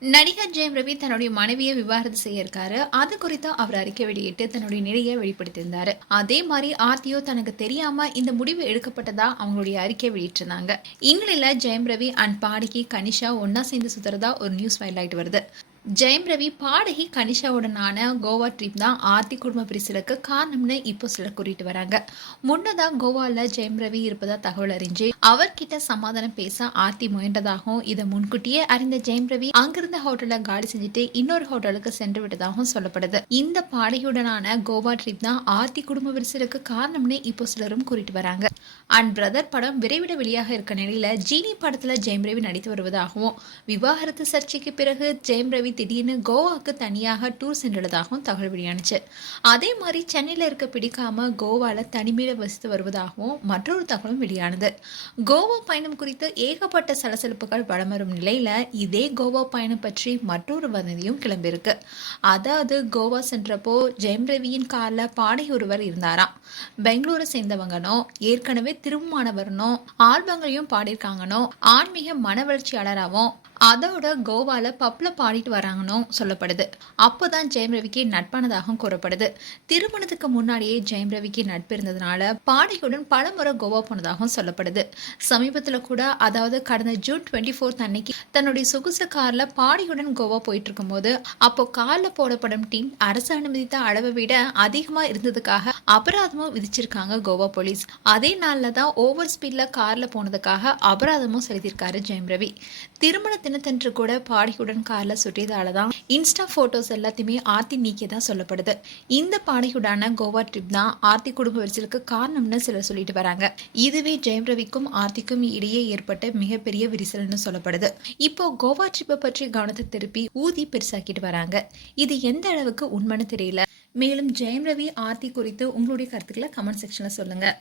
நடிகர் ஜெயம் ரவி தன்னுடைய மனைவியை விவாகரத்து செய்ய இருக்காரு அது குறித்து அவர் அறிக்கை வெளியிட்டு தன்னுடைய நிலையை வெளிப்படுத்தியிருந்தாரு. அதே மாதிரி ஆர்த்தியோ தனக்கு தெரியாம இந்த முடிவு எடுக்கப்பட்டதா அவங்களுடைய அறிக்கை வெளியிட்டிருந்தாங்க. இங்கிலாந்துல ஜெயம் ரவி அண்ட் பாடகி கனிஷா ஒன்னா சேர்ந்து சுத்துறதா ஒரு நியூஸ் ஃபைல் ஆயிட்டு வருது. ஜெயம் ரவி பாடகி கனிஷாவுடனான கோவா ட்ரிப் தான் ஆர்த்தி குடும்ப பிரிசலுக்கு காரணம்னு இப்போ சிலர் கூறிட்டு வராங்க. முன்னதா கோவாவில் ஜெயம் ரவி இருப்பதா தகவல் அறிஞ்சு அவர்கிட்ட சமாதானம் பேச ஆர்த்தி முயன்றதாகவும் இதை முன்கூட்டியே அறிந்த ஜெயம் ரவி அங்கிருந்த ஹோட்டல்ல காலி செஞ்சுட்டு இன்னொரு ஹோட்டலுக்கு சென்று விட்டதாகவும் சொல்லப்படுது. இந்த பாடகியுடனான கோவா ட்ரிப் தான் ஆர்த்தி குடும்ப பிரிசலுக்கு காரணம்னு இப்போ சிலரும் கூறிட்டு வராங்க. அண்ட் பிரதர் படம் விரைவிட வெளியாக இருக்க நிலையில ஜீனி படத்துல ஜெயம் ரவி நடித்து வருவதாகவும் விவாகரத்து சர்ச்சைக்கு பிறகு ஜெயம் ரவி திடீர்னு கோவாக்கு தனியாக டூர் சென்றுள்ளதாகவும் தகவல் வெளியானுச்சு. அதே மாதிரி சென்னையில் இருக்க பிடிக்காம கோவால தனிமையில வசித்து வருவதாகவும் மற்றொரு தகவலும் வெளியானது. கோவா பயணம் குறித்து ஏகப்பட்ட சலசலப்புகள் வளம் வரும் நிலையில இதே கோவா பயணம் பற்றி மற்றொரு வதந்தியும் கிளம்பியிருக்கு. அதாவது கோவா சென்றப்போ ஜெயம் ரவியின் காரில் பாடகி ஒருவர் இருந்தாராம். பெங்களூரை சேர்ந்தவங்கனோ ஏற்கனவே திருமணவரனோ ஆல்பங்களையும் பாடியிருக்காங்கனோ ஆன்மீக மன வளர்ச்சியாளராகவும் அதோட கோவால பப்ல பாடிட்டு வராங்கன்னு சொல்லப்படுது. அப்போதான் ஜெயம் ரவிக்கு நட்பானதாகவும் கூறப்படுது. திருமணத்துக்கு முன்னாடியே ஜெயம் ரவிக்கு நட்பு இருந்ததுனால பாடகியுடன் பலமுறை கோவா போனதாகவும் சொல்லப்படுது. சமீபத்தில் கூட அதாவது கடந்த ஜூன் டுவெண்ட்டி ஃபோர்த் அன்னைக்கு தன்னுடைய சொகுசு கார்ல பாடகியுடன் கோவா போயிட்டு இருக்கும்போது அப்போ கார்ல போடப்படும் டீம் அரசு அனுமதித்த அளவை விட அதிகமா இருந்ததுக்காக அபராதமும் விதிச்சிருக்காங்க கோவா போலீஸ். அதே நாளில் தான் ஓவர் ஸ்பீட்ல கார்ல போனதுக்காக அபராதமும் செலுத்தியிருக்காரு ஜெயம் ரவி. திருமண தினத்தன்று கூட பாடகியுடன் கார்ல சுற்றியதால தான் இன்ஸ்டா ஃபோட்டோஸ் எல்லாத்தையுமே ஆர்த்தி நீக்கியதான் சொல்லப்படுது. இந்த பாடகியுடான கோவா ட்ரிப் தான் ஆர்த்தி குடும்ப விரிசலுக்கு காரணம்னு சிலர் சொல்லிட்டு வராங்க. இதுவே ஜெயம் ரவிக்கும் ஆர்த்திக்கும் இடையே ஏற்பட்ட மிகப்பெரிய விரிசல்னு சொல்லப்படுது. இப்போ கோவா ட்ரிப்பை பற்றி கவனத்தை திருப்பி ஊதி பெருசாக்கிட்டு வராங்க. இது எந்த அளவுக்கு உண்மைன்னு தெரியல. மேலும் ஜெயம் ரவி ஆர்த்தி குறித்து உங்களுடைய கருத்துக்களை கமெண்ட் செக்ஷனில் சொல்லுங்கள்